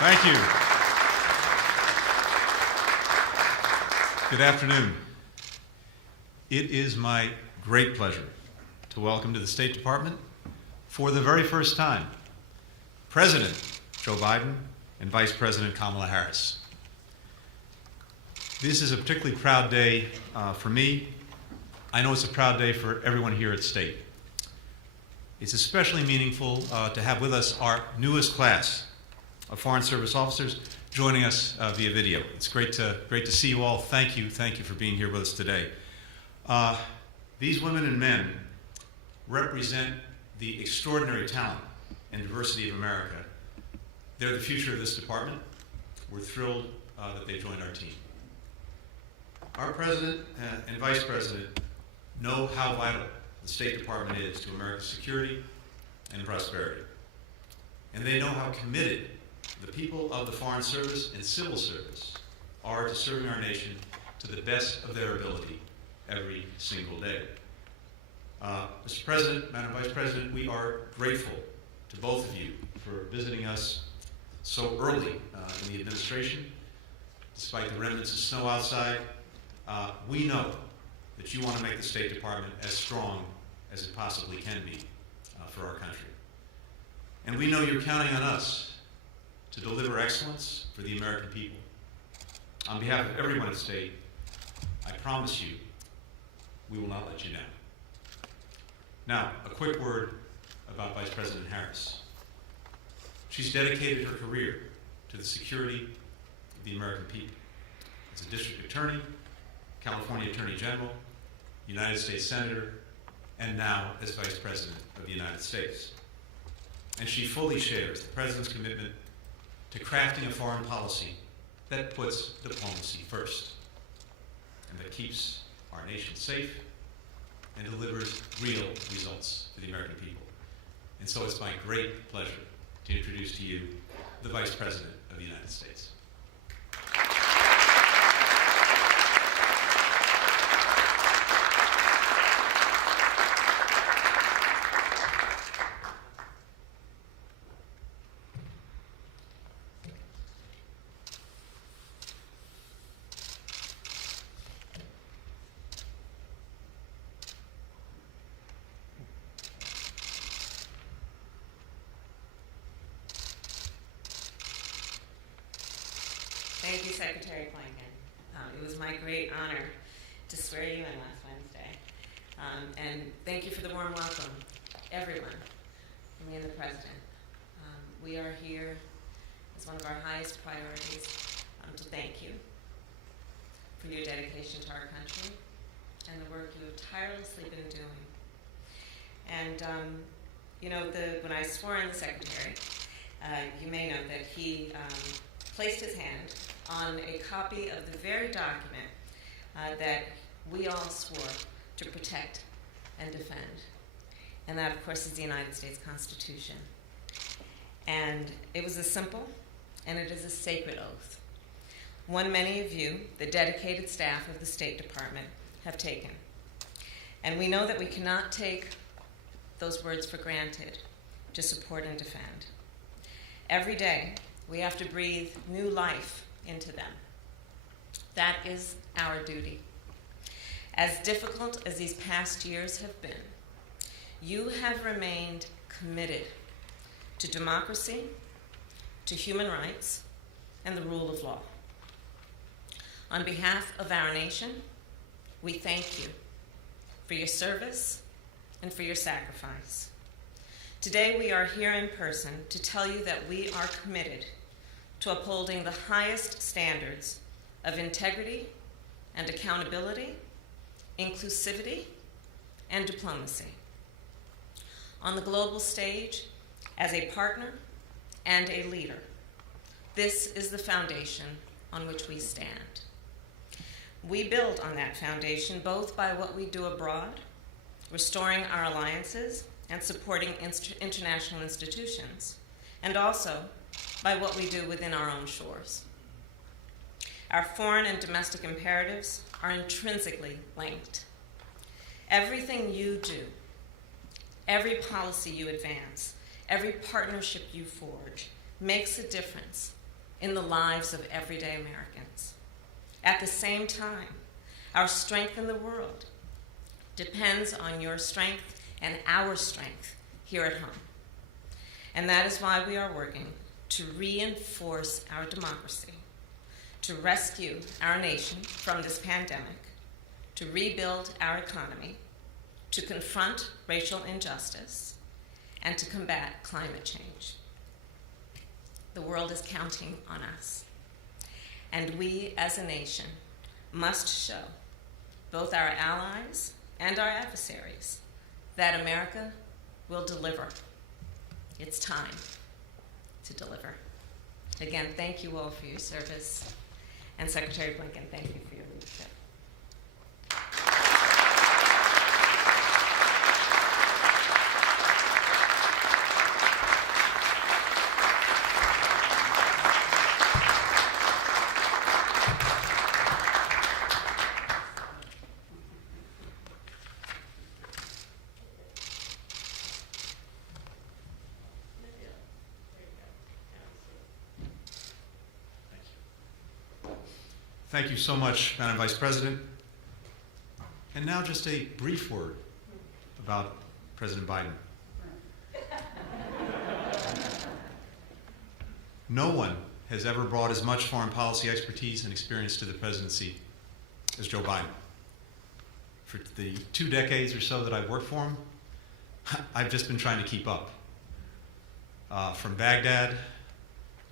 Thank you. Good afternoon. It is my great pleasure to welcome to the State Department, for the very first time, President Joe Biden and Vice President Kamala Harris. This is a particularly proud day for me. I know it's a proud day for everyone here at State. It's especially meaningful to have with us our newest class of Foreign Service officers joining us via video. It's great to see you all. Thank you for being here with us today. These women and men represent the extraordinary talent and diversity of America. They're the future of this department. We're thrilled that they joined our team. Our President and Vice President know how vital the State Department is to America's security and prosperity. And they know how committed the people of the Foreign Service and Civil Service are to serving our nation to the best of their ability every single day. Mr. President, Madam Vice President, we are grateful to both of you for visiting us so early in the administration. Despite the remnants of snow outside, we know that you want to make the State Department as strong as it possibly can be for our country. And we know you're counting on us to deliver excellence for the American people. On behalf of everyone at State, I promise you, we will not let you down. Now, a quick word about Vice President Harris. She's dedicated her career to the security of the American people. As a district attorney, California Attorney General, United States Senator, and now as Vice President of the United States. And she fully shares the President's commitment to crafting a foreign policy that puts diplomacy first and that keeps our nation safe and delivers real results for the American people. And so it's my great pleasure to introduce to you the Vice President of the United States. Thank you, Secretary Blanken. It was my great honor to swear you in last Wednesday. And thank you for the warm welcome, everyone, me and the President. We are here as one of our highest priorities to thank you for your dedication to our country and the work you have tirelessly been doing. And, when I swore in the Secretary, you may know that he placed his hand on a copy of the very document that we all swore to protect and defend. And that, of course, is the United States Constitution. And it was a simple, and it is a sacred oath, one many of you, the dedicated staff of the State Department, have taken. And we know that we cannot take those words for granted to support and defend. Every day, we have to breathe new life into them. That is our duty. As difficult as these past years have been, you have remained committed to democracy, to human rights, and the rule of law. On behalf of our nation, we thank you for your service and for your sacrifice. Today, we are here in person to tell you that we are committed to upholding the highest standards of integrity and accountability, inclusivity, and diplomacy. On the global stage, as a partner and a leader, this is the foundation on which we stand. We build on that foundation both by what we do abroad, restoring our alliances and supporting international institutions, and also by what we do within our own shores. Our foreign and domestic imperatives are intrinsically linked. Everything you do, every policy you advance, every partnership you forge makes a difference in the lives of everyday Americans. At the same time, our strength in the world depends on your strength and our strength here at home. And that is why we are working to reinforce our democracy, to rescue our nation from this pandemic, to rebuild our economy, to confront racial injustice, and to combat climate change. The world is counting on us. And we as a nation must show both our allies and our adversaries that America will deliver. It's time to deliver. Again, thank you all for your service. And Secretary Blinken, thank you for your leadership. Thank you so much, Madam Vice President. And now just a brief word about President Biden. No one has ever brought as much foreign policy expertise and experience to the presidency as Joe Biden. For the 2 decades or so that I've worked for him, I've just been trying to keep up. From Baghdad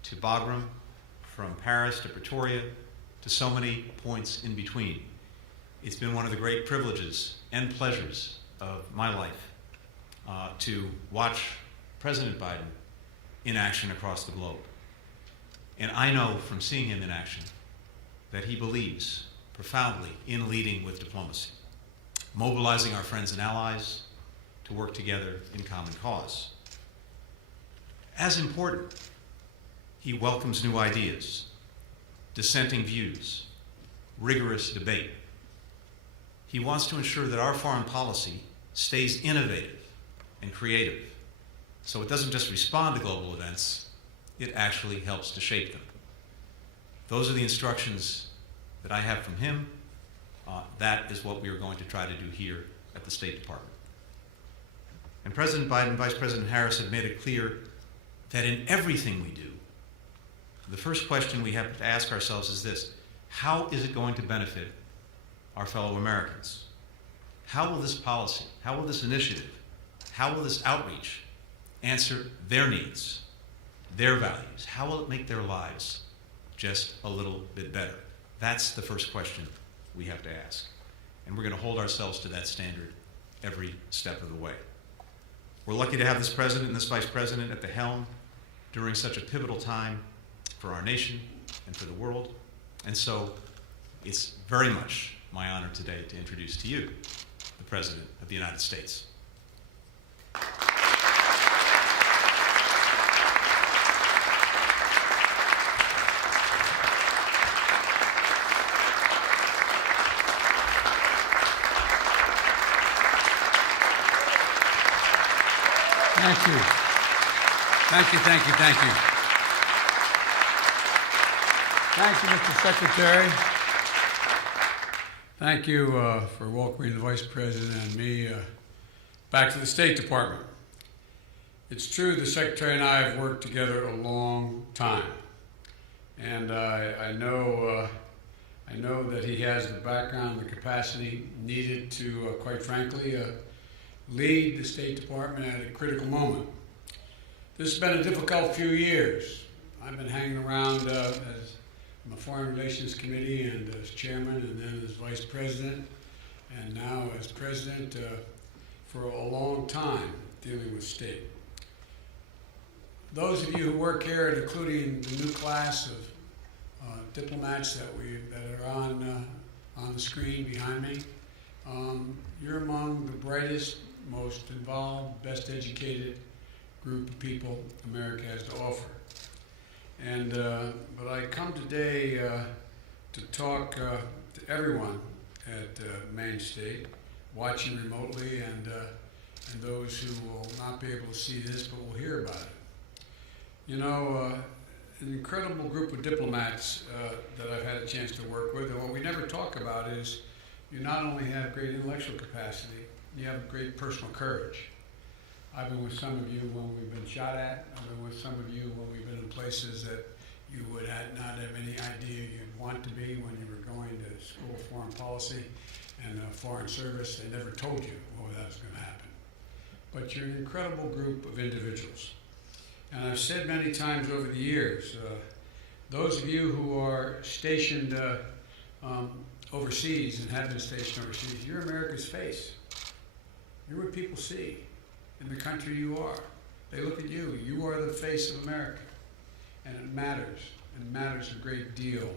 to Bagram, from Paris to Pretoria, to so many points in between. It's been one of the great privileges and pleasures of my life to watch President Biden in action across the globe. And I know from seeing him in action that he believes profoundly in leading with diplomacy, mobilizing our friends and allies to work together in common cause. As important, he welcomes new ideas, dissenting views, rigorous debate. He wants to ensure that our foreign policy stays innovative and creative, so it doesn't just respond to global events, it actually helps to shape them. Those are the instructions that I have from him. That is what we are going to try to do here at the State Department. And President Biden and Vice President Harris have made it clear that in everything we do, the first question we have to ask ourselves is this: how is it going to benefit our fellow Americans? How will this policy, how will this initiative, how will this outreach answer their needs, their values? How will it make their lives just a little bit better? That's the first question we have to ask. And we're going to hold ourselves to that standard every step of the way. We're lucky to have this president and this vice president at the helm during such a pivotal time for our nation and for the world. And so it's very much my honor today to introduce to you the President of the United States. Thank you. Thank you, thank you, thank you. Thank you, Mr. Secretary. Thank you for welcoming the Vice President and me back to the State Department. It's true the Secretary and I have worked together a long time. And I know that he has the background and the capacity needed to, quite frankly, lead the State Department at a critical moment. This has been a difficult few years. I've been hanging around as on the Foreign Relations Committee and as chairman and then as vice president and now as president for a long time dealing with state. Those of you who work here, including the new class of diplomats that are on the screen behind me, you're among the brightest, most involved, best educated group of people America has to offer. And but I come today to talk to everyone at Maine State, watching remotely, and those who will not be able to see this but will hear about it. You know, an incredible group of diplomats that I've had a chance to work with, and what we never talk about is you not only have great intellectual capacity, you have great personal courage. I've been with some of you when we've been shot at. I've been with some of you when we've been in places that you would not have any idea you'd want to be when you were going to school of foreign policy and foreign service. They never told you, oh, that was going to happen. But you're an incredible group of individuals. And I've said many times over the years, those of you who are stationed overseas and have been stationed overseas, you're America's face. You're what people see in the country you are. They look at you. You are the face of America. And it matters. It matters a great deal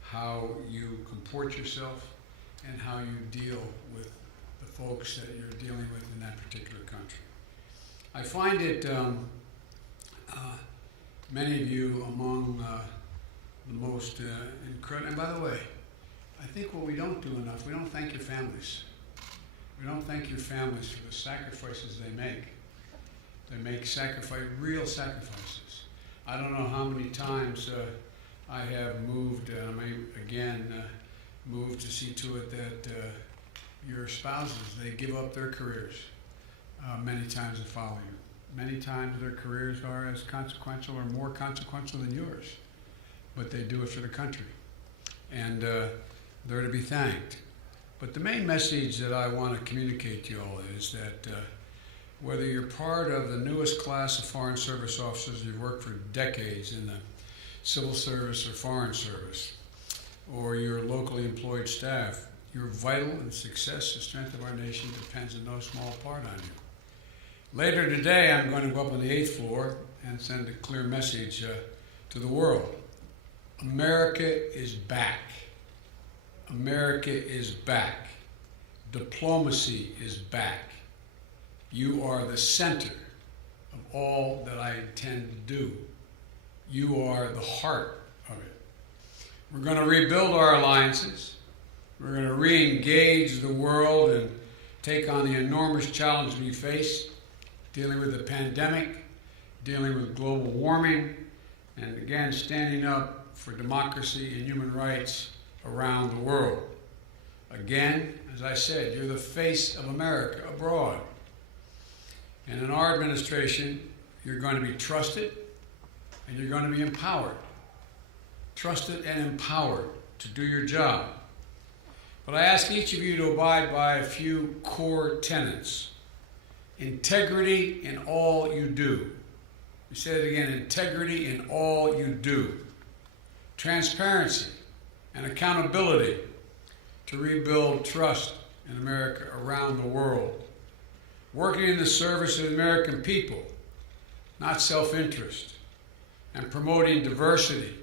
how you comport yourself and how you deal with the folks that you're dealing with in that particular country. I find it, many of you among the most incredible, and by the way, I think what we don't do enough, we don't thank your families. We don't thank your families for the sacrifices they make. They make real sacrifices. I don't know how many times I have moved, and I may again move to see to it that your spouses, they give up their careers many times to follow you. Many times their careers are as consequential or more consequential than yours, but they do it for the country. And they're to be thanked. But the main message that I want to communicate to you all is that whether you're part of the newest class of Foreign Service officers, you've worked for decades in the civil service or foreign service, or your locally employed staff, your vital and success and strength of our nation depends in no small part on you. Later today, I'm going to go up on the 8th floor and send a clear message to the world. America is back. America is back. Diplomacy is back. You are the center of all that I intend to do. You are the heart of it. We're going to rebuild our alliances. We're going to re-engage the world and take on the enormous challenge we face, dealing with the pandemic, dealing with global warming, and again, standing up for democracy and human rights around the world. Again, as I said, you're the face of America abroad. And in our administration, you're going to be trusted and you're going to be empowered. Trusted and empowered to do your job. But I ask each of you to abide by a few core tenets. Integrity in all you do. We say it again, integrity in all you do. Transparency and accountability to rebuild trust in America around the world. Working in the service of the American people, not self-interest, and promoting diversity,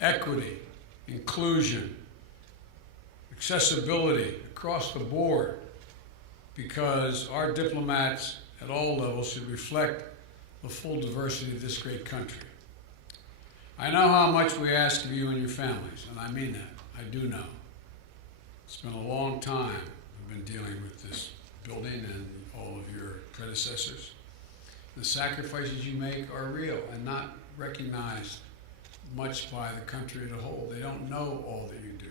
equity, inclusion, accessibility across the board, because our diplomats at all levels should reflect the full diversity of this great country. I know how much we ask of you and your families, and I mean that. I do know. It's been a long time I've been dealing with this building and all of your predecessors. The sacrifices you make are real and not recognized much by the country as a whole. They don't know all that you do.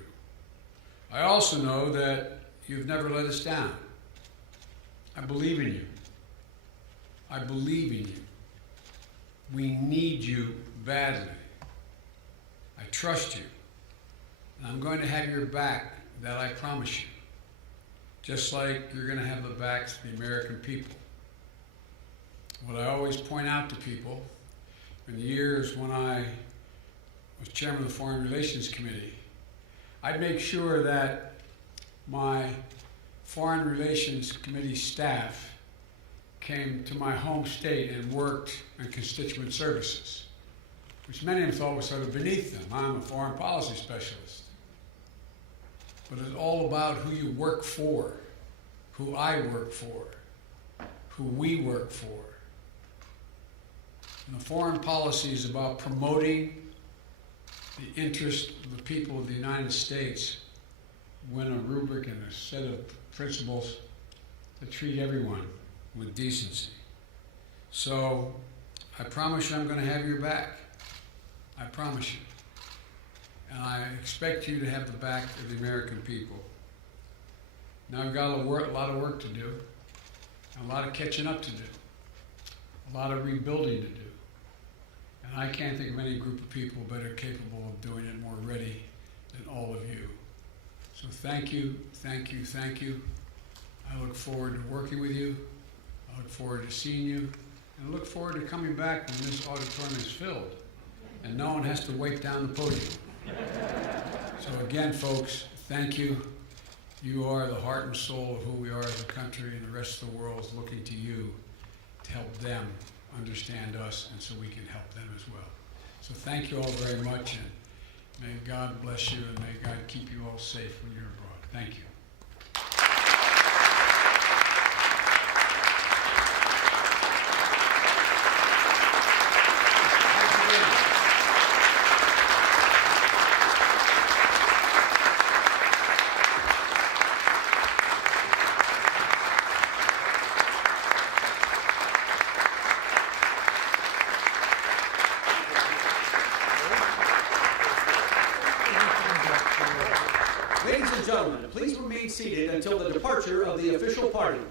I also know that you've never let us down. I believe in you. I believe in you. We need you badly. I trust you. And I'm going to have your back, that I promise you. Just like you're going to have the backs of the American people. What I always point out to people, in the years when I was chairman of the Foreign Relations Committee, I'd make sure that my Foreign Relations Committee staff came to my home state and worked in constituent services, which many of them thought was sort of beneath them. I'm a foreign policy specialist. But it's all about who you work for, who I work for, who we work for. And the foreign policy is about promoting the interest of the people of the United States when a rubric and a set of principles that treat everyone with decency. So I promise you I'm going to have your back. I promise you. And I expect you to have the back of the American people. Now we've got a lot of work to do, and a lot of catching up to do, a lot of rebuilding to do. And I can't think of any group of people better capable of doing it, more ready than all of you. So thank you, thank you, thank you. I look forward to working with you. I look forward to seeing you. And I look forward to coming back when this auditorium is filled and no one has to wait down the podium. So again, folks, thank you. You are the heart and soul of who we are as a country, and the rest of the world is looking to you to help them understand us, and so we can help them as well. So thank you all very much, and may God bless you, and may God keep you all safe when you're abroad. Thank you. Ladies and gentlemen, please remain seated until the departure of the official party.